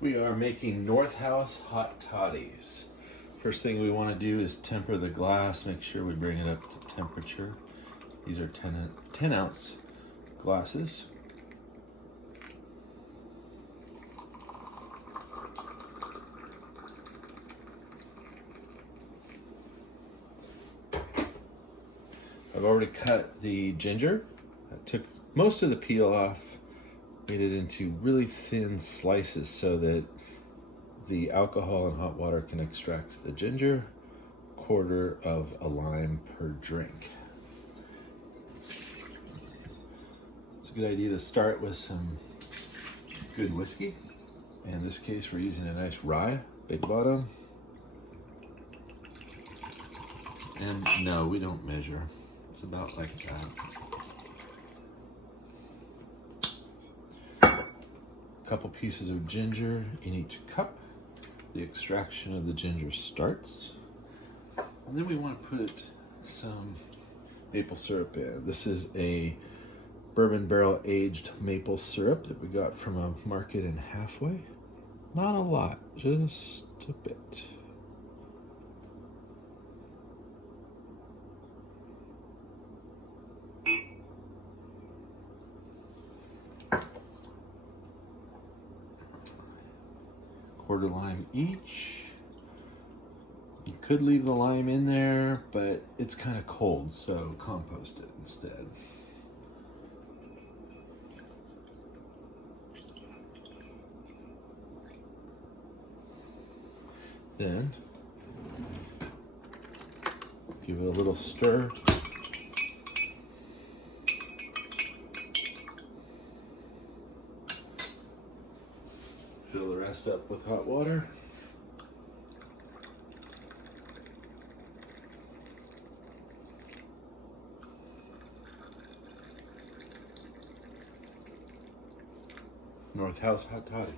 We are making North House Hot Toddies. First thing we want to do is temper the glass, make sure we bring it up to temperature. These are 10 ounce glasses. I've already cut the ginger. I took most of the peel off, made it into really thin slices so that the alcohol and hot water can extract the ginger. 1/4 of a lime per drink. It's a good idea to start with some good whiskey. In this case, we're using a nice rye, big bottom. And no, we don't measure. It's about like that. A couple pieces of ginger in each cup. The extraction of the ginger starts. And then we want to put some maple syrup in. This is a bourbon barrel aged maple syrup that we got from a market in Halfway. Not a lot, just a bit. Quarter lime each. You could leave the lime in there, but it's kind of cold, so compost it instead. Then give it a little stir. Fill the rest up with hot water. North House Hot Toddy.